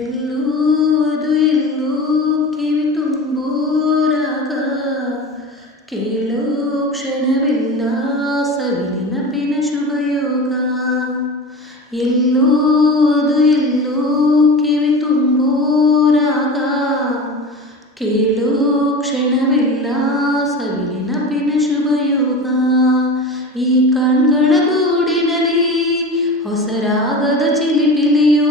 ಎಲ್ಲೂ ಅದು ಎಲ್ಲೂ ಕಿವಿ ತುಂಬೂರಾಗ ಕೇಳೋ ಕ್ಷಣವೆಲ್ಲ ಸವಿ ನೆನಪಿನ ಶುಭಯೋಗ. ಎಲ್ಲೂ ಅದು ಎಲ್ಲೂ ಕಿವಿ ತುಂಬೂರಾಗ ಕೇಳೋ ಕ್ಷಣವೆಲ್ಲ ಸವಿ ನೆನಪಿನ ಶುಭಯೋಗ. ಈ ಕಣ್ಗಳ ಗೂಡಿನಲ್ಲಿ ಹೊಸ ರಾಗದ ಚಿಲಿಪಿಲಿಯು,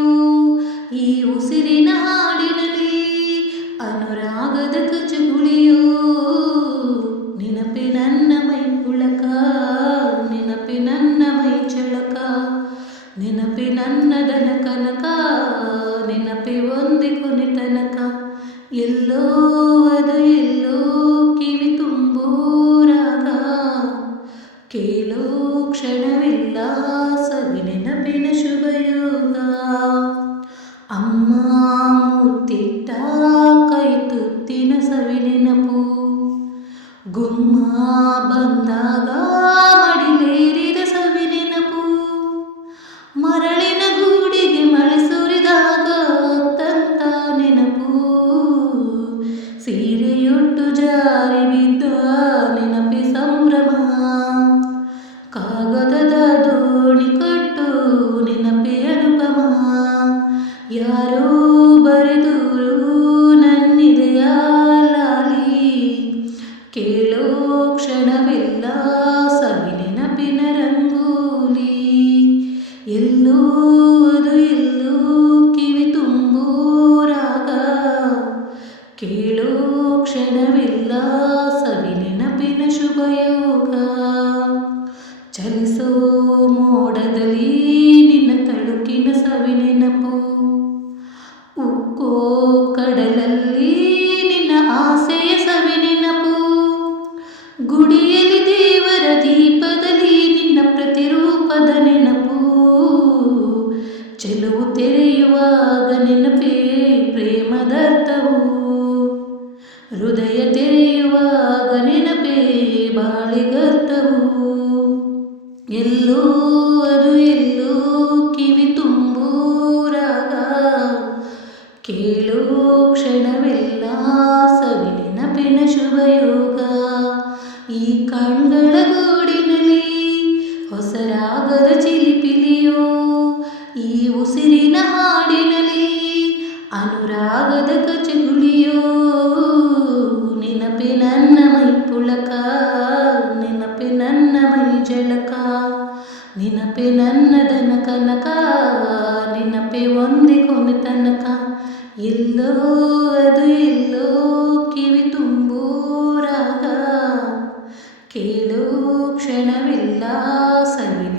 ಈ ಉಸಿರಿನ ಹಾಡಿನಲ್ಲಿ ಅನುರಾಗದ ಕಚಗುಳಿಯೋ. ನೆನಪೆ ನನ್ನ ಮೈ ಪುಳಕ, ನೆನಪೆ ನನ್ನ ಮೈ ಚಳಕ, ನೆನಪೆ ನನ್ನ ದನ ಕನಕ, ನೆನಪೆ ಒಂದೇ ಕೊನೆ ತನಕ. ಎಲ್ಲೋ ಅದು ಎಲ್ಲೋ ಕಿವಿ ತುಂಬೂರಾಗ ಕೇಳೋ ಕ್ಷಣವಿಲ್ಲ ಸವಿ ನೆನಪಿನ ಶುಭಯೋಗ. ಅಮ್ಮ ಮುತ್ತಿಟ್ಟ ಕೈ ತುತ್ತಿನ ಸವಿ ನೆನಪು, ಗುಮ್ಮ ಬಂದಾಗ ಮಡಿಲೇರಿದ ಸವಿ ನೆನಪು, ಮರಳಿನ ಗೂಡಿಗೆ ಮಳೆ ಸುರಿದಾಗ ತಂತ ನೆನಪು, ಸೀರೆಯೊಟ್ಟು ಜಾರಿ ಬಿದ್ದ ನೆನಪಿ ಸಂಭ್ರಮ, ಕಾಗದದ ದೋಣಿ ಕಟ್ಟು ನೆನಪೆ ಅನುಪಮ. ಯಾರೋ ಬರೆದೂರು ನನ್ನಿದೆಯ ಲಾಲಿ, ಕೇಳೋ ಕ್ಷಣವೆಲ್ಲ ಸವಿ ನೆನಪಿನ ರಂಗೋಲಿ. ಎಲ್ಲೋ ಅದು ಎಲ್ಲೋ ಕಿವಿ ತುಂಬೂರಾಗ ಕೇಳೋ ಕ್ಷಣವೆಲ್ಲ ಸವಿ ನೆನಪಿನ ಶುಭಯೋಗ. ಚಲಿಸೋ ಮೋಡದಲ್ಲಿ ನಿನ್ನ ತಳುಕಿನ ಸವಿ ನೆನಪು, ಉಕ್ಕೋ ಕಡಲಲ್ಲಿ ನಿನ್ನ ಆಸೆಯ ಸವಿ ನೆನಪು, ಗುಡಿಯಲ್ಲಿ ದೇವರ ದೀಪದಲ್ಲಿ ನಿನ್ನ ಪ್ರತಿರೂಪದ ನೆನಪು, ಚೆಲುವು ತೆರೆಯುವಾಗ ನೆನಪೇ ಪ್ರೇಮದರ್ಥವು, ಹೃದಯ ತೆರೆಯುವಾಗ ನೆನಪೇ ಬಾಳಿಗರ್ಥವು. ಎಲ್ಲೋ ಅದು ಎಲ್ಲೋ ಕಿವಿ ತುಂಬೂರಾಗ ಕೇಳೋ ಕ್ಷಣವೆಲ್ಲ ಸವಿ ನೆನಪಿನ ಶುಭಯೋಗ. ಈ ಕಣ್ಗಳ ಗೂಡಿನಲ್ಲಿ ಹೊಸ ರಾಗದ ಚಿಲಿಪಿಲಿಯೋ, ಈ ಉಸಿರಿನ ಹಾಡಿನಲ್ಲಿ ಅನುರಾಗದ ಕಚಗುಳಿಯೋ. ನೆನಪೆ ನನ್ನ ಮೈ ಪುಳಕ, ನೆನಪೆ ನನ್ನ ಮೈ ಜಳಕ, ನೆನಪೆ ನನ್ನ ದನ ಕನಕ, ನೆನಪೆ ಒಂದೇ ಕೊನೆ ತನಕ. ಎಲ್ಲೋ ಅದು ಎಲ್ಲೋ ಕಿವಿ ತುಂಬೂರಾಗ ಕೇಳೋ ಕ್ಷಣವೆಲ್ಲ ಸವಿ